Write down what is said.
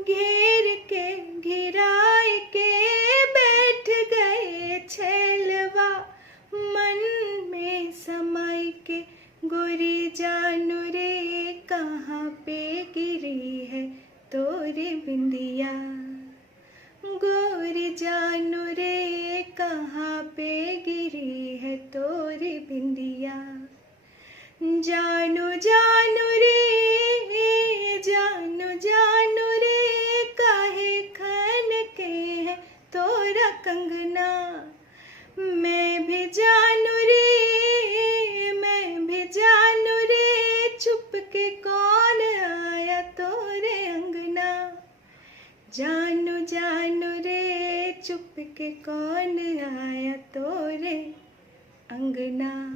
घेर के घिराए के बैठ गए छेलवा, मन में समाई के गोरी जानू रे कहाँ पे गिरी है तोरी बिंदिया। गोरी जानू रे कहाँ पे गिरी है तोरी बिंदिया। जानू जानू रे जानू जानू रे काहे खन के है तोरा कंगना। मैं भी जानू रे मैं भी जानू रे छुप के कौन आया तोरे अंगना। जानू जानू रे चुप के कौन आया तोरे अंगना।